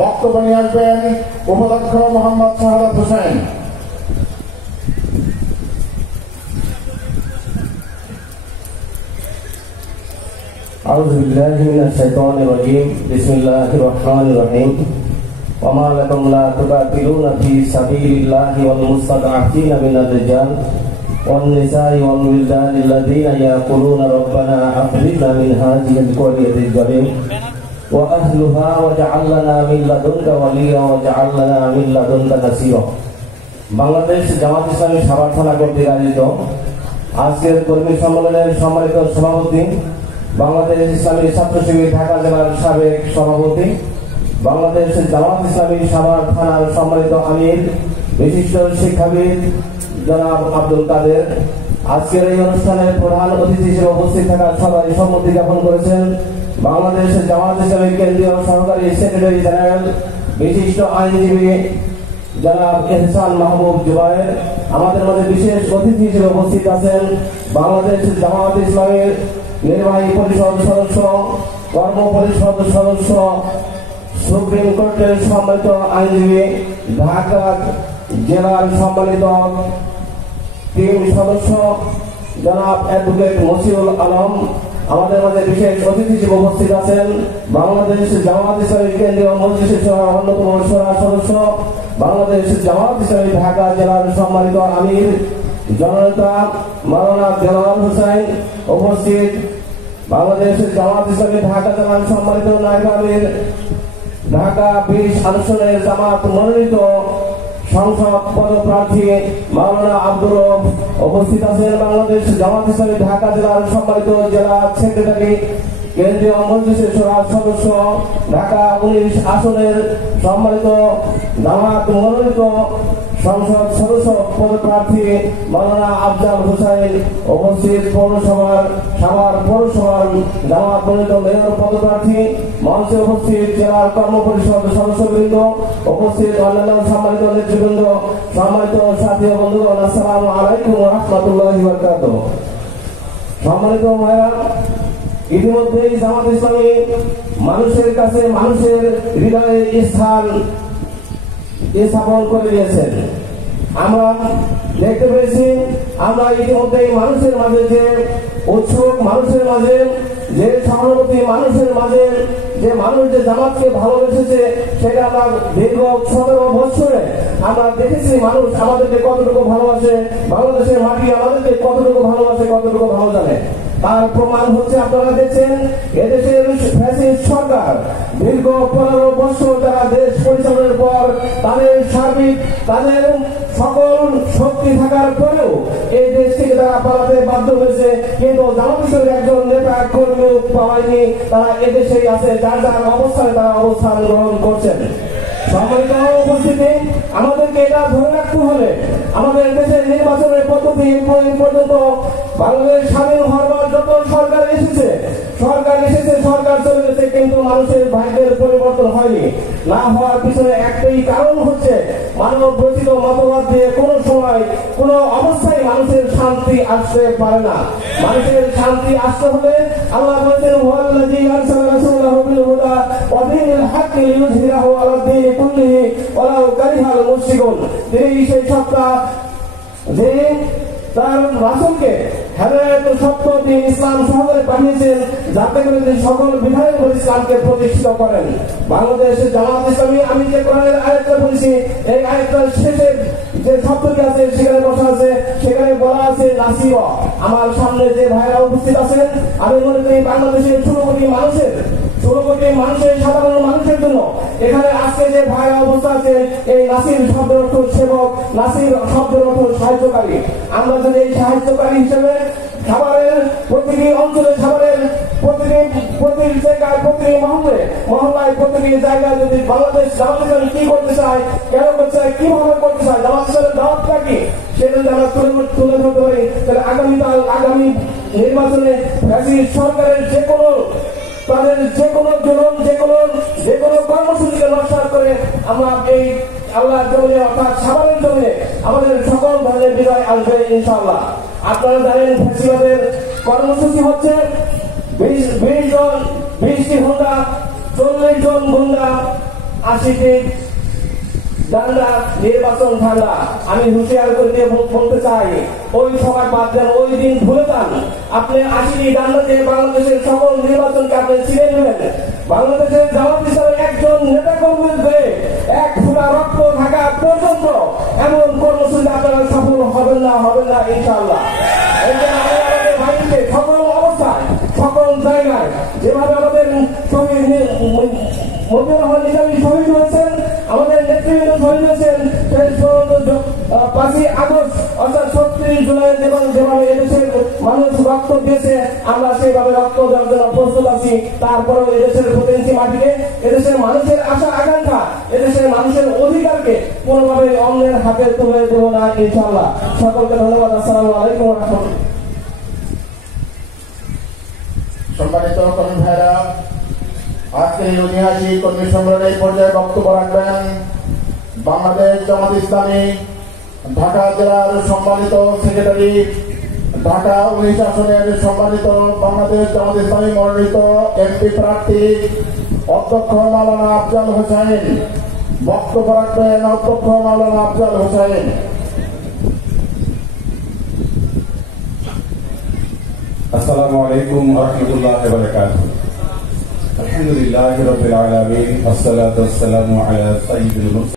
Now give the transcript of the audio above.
বক্তব্য নিয়ে আসবেন উপাধ্যক্ষ মোহাম্মদ শাহাদাত হোসেন। أعوذ بالله من الشيطان الرجيم بسم الله الرحمن الرحيم وما لكم لا تقاتلون في سبيل الله والمستضعفين من الرجال والنساء والولدان الذين يقولون ربنا أخرجنا من هذه القرية الظالمة وأهلها واجعل لنا من لدنك وليا واجعل لنا من لدنك نصيرا। বাংলাদেশ জামাত ইসলামী সাভার থানা কর্তৃক আয়োজিত আজকের কর্মী সম্মেলনের সম্মানিত সভাপতি, বাংলাদেশ ইসলামী ছাত্র শিবির ঢাকা জেলার সাবেক সভাপতি, বাংলাদেশ জামাত ইসলামী সাভার থানার সম্মানিত আমির, বিশিষ্ট শিক্ষাবিদ জনাব আব্দুল কাদের, আজকের এই অনুষ্ঠানের প্রধান অতিথি হিসেবে উপস্থিত থাকার সবাই সম্মতি জ্ঞাপন করেছেন বাংলাদেশ জামাত ইসলামী কেন্দ্রীয় সহকারী সেক্রেটারি জেনারেল, বিশিষ্ট আইনজীবী জনাব এহসান মাহবুব জুবায়ের। আমাদের মধ্যে বিশেষ অতিথি হিসেবে উপস্থিত আছেন বাংলাদেশ জামাত ইসলামীর নির্বাহী পরিষদ সদস্য, কর্ম পরিষদ সদস্য, সুপ্রিম কোর্টের সম্মানিত আইনজীবী, ঢাকা জেলার সম্মানিত টিম সদস্য জনাব অ্যাডভোকেট মসিউল আলম। আমাদের মাঝে বিশেষ অতিথি হিসেবে উপস্থিত আছেন বাংলাদেশ জামাত ইসলামী কেন্দ্রীয় মজলিসের অন্যতম সদস্য, বাংলাদেশ জামাত ইসলামী ঢাকা জেলার সম্মানিত আমির জননেতা মাওলানা দেওয়ান হোসেন উপস্থিত, বাংলাদেশ জামাত ইসলামী ঢাকা জেলার সম্মানিত নায়েব আমির, ঢাকা 20 আসনের জামাত মনোনীত সংসদ পদপ্রার্থী মাওলানা আব্দুর রব উপস্থিত আছেন, বাংলাদেশ জামাত ইসলামী ঢাকা জেলার সম্মানিত জেলা সেক্রেটারি, কেন্দ্রীয় মজলিসের সদস্য, ঢাকা 19 আসনের সম্মানিত জামাত মনোনীত সংসদ সদস্য পদপ্রার্থী মাওলানা আফজাল হোসেন উপস্থিত, সাভার পৌরসভার জামাত মনোনীত মেয়র পদপ্রার্থী, মঞ্চে উপস্থিত জেলার কর্ম পরিষদ সদস্যবৃন্দ, উপস্থিত অন্যান্য সম্মানিত নেতৃবৃন্দ, সম্মানিত সাথী ও বন্ধুগণ, আসসালামু আলাইকুম ওয়া রাহমাতুল্লাহি ওয়া বারাকাতুহু। সম্মানিত ভাইরা, ইতিমধ্যেই জামাত ইসলামী মানুষের কাছে, মানুষের হৃদয়ে স্থাপন করে দিয়েছেন। আমরা দেখতে পেয়েছি, আমরা ইতিমধ্যেই মানুষের মাঝে যে উৎসুক, মানুষের মাঝে যে সহানুভূতি, মানুষের মাঝে যে মানুষ যে জামাতকে ভালোবেসেছে, সেটা আমরা দীর্ঘ 17 বছরে আমরা দেখেছি মানুষ আমাদেরকে কতটুকু ভালোবাসে, বাংলাদেশের মাটি আমাদেরকে কতটুকু ভালোবাসে, কতটুকু ভালো জানে। তার প্রমাণ হচ্ছে আপনারা দেখছেন এদেশের ফ্যাসিস্ট সরকার দীর্ঘ 15 বছর তারা দেশ পরিচালনার পর তাদের সকল শক্তি থাকার পরেও এই দেশ থেকে তারা পালাতে বাধ্য হয়েছে, কিন্তু জামাত ইসলামের একজন নেতা কর্মী পাওয়ায়নি, তারা এদেশেই আছে, যার যার অবস্থানে তারা অবস্থান গ্রহণ করছেন। সম্মানিত উপস্থিতি, আমাদেরকে এটা ধরে রাখতে হলে আমাদের দেশের নির্বাচনের পদ্ধতি পর্যন্ত বাংলাদেশ স্বাধীন হওয়ার পর যত সরকার এসেছে, সরকার চলে গেছে, কিন্তু মানুষের ভাগ্যের পরিবর্তন হয়নি। না হওয়ার পিছনে একটাই কারণ হচ্ছে মানব রচিত মতবাদ দিয়ে কোন সময় কোন অবস্থায় মানুষের শান্তি আসতে পারে না। মানুষের শান্তি আসতে হলে আল্লাহ বলেছেন, ওয়াল্লাযী আরসালা রাসূলাহু বিল হুদা ওয়া দীনিল হাক্কি লিইয়ুযহিরাহু আলা দীনি কুল্লিহি ওয়ালাউ কারিহাল মুশরিকুন। তিনি সেই সত্তা যে তার রাসূলকে হেদায়েত সত্য দিন ইসলাম সহজে পাঠিয়েছেন, যাতে করে তিনি সকল বিধানের উপর ইসলামকে প্রতিষ্ঠিত করেন। বাংলাদেশের জামাত ইসলামী, আমি যে কোরআনের আয়াতটা বলেছি, এই আয়াতটার শেষে যে শব্দটি আছে সেখানে বসা আছে, সেখানে বলা আছে নাসির। আমার সামনে যে ভাইরা উপস্থিত আছেন, আমি মনে করি বাংলাদেশের 16 কোটি মানুষের সাধারণ মানুষের জন্য এখানে আজকে যে ভাইরা অবস্থা আছে, এই নাসির শব্দের অর্থ সেবক, নাসির শব্দের অর্থ সাহায্যকারী। আমরা যদি এই সাহায্যকারী হিসেবে খাবারের প্রতিটি অঞ্চলে, খাবারের প্রতি জায়গায়, প্রতি মহল্লায়, প্রতিটি জায়গায় যদি বাংলাদেশ জামাত ইসলামী কি করতে চায়, কেন করতে চায়, কিভাবে করতে চায়, জামাত ইসলামের দাওয়াতটা কি, সেটা যদি আমরা তুলে ধরতে পারি, তাহলে আগামী নির্বাচনে ফ্যাসিস্ট সরকারের তাদের যে কোনো জুলুম, যে কোনো কর্মসূচিকে নস্যাৎ করে আমরা এই আল্লাহর জমিনে, অর্থাৎ সাভারের জমিনে আমাদের সকল ধরনের বিজয় আসবে ইনশাআল্লাহ। আপনারা জানেন ফ্যাসিবাদের কর্মসূচি হচ্ছে 20 জন, 20টি হোন্ডা, 40 জন গুন্ডা, 80টি ডান্ডা নির্বাচন ঠান্ডা। আমি হুঁশিয়ার করে দিয়ে বলতে চাই, ওই সবাই বাদ দেন, ওই দিন ভুলে যান। আপনি 80টি ডান্ডা দিয়ে বাংলাদেশের সকল নির্বাচনকে আপনি ছিঁড়ে নেবেন। বাংলাদেশের জামাত ইসলামের একজন নেতা কর্মীদের এক ফোঁটা রক্ত থাকা পর্যন্ত এমন কর্মসূচি আপনারা সফল হবেন না ইনশাআল্লাহ। এই জন্য আমি আমাদের ভাইকে সকল অবস্থায় সকল জায়গায় যেভাবে আমাদের শহীদ মতিউর রহমান নিজামী শহীদ হয়েছেন, আমাদের নেতৃবৃন্দ শহীদ হয়েছেন, সেই 5ই আগস্ট অর্থাৎ 36 জুলাই যেভাবে এদেশের মানুষ রক্ত দিয়েছে, আমরা সেইভাবে রক্ত দেওয়ার জন্য প্রস্তুত আছি। তারপরেও এদেশের প্রতিনিধি মাটিকে, এদেশের মানুষের আশা আকাঙ্ক্ষা, এদেশের মানুষের অধিকারকে কোনোভাবে অন্যের হাতে তুলে দেব না ইনশাআল্লাহ। সকলকে ধন্যবাদ। আসসালামু আলাইকুম ওয়া রাহমাতুল্লাহ। সম্মানিত কর্মী ভাইরা, আজকের এই ঐতিহাসিক কর্মী সম্মেলনের এই পর্যায়ে বক্তব্য রাখবেন বাংলাদেশ জামাত ইসলামী ঢাকা জেলার সম্মানিত সেক্রেটারি, ঢাকা 19 আসনের সম্মানিত বাংলাদেশ জামাত ইসলামী মনোনীত এমপি প্রার্থী অধ্যক্ষ মাওলানা আফজাল হোসেন। বক্তব্য রাখবেন অধ্যক্ষ মাওলানা আফজাল হোসেন। আসসালামু আলাইকুম ওয়া রাহমাতুল্লাহি ওয়া বারাকাতুহু। আলহামদুলিল্লাহি রাব্বিল আলামিন, ওয়াসসালাতু ওয়াসসালামু আলা সাইয়্যিদিল মুরসালিন।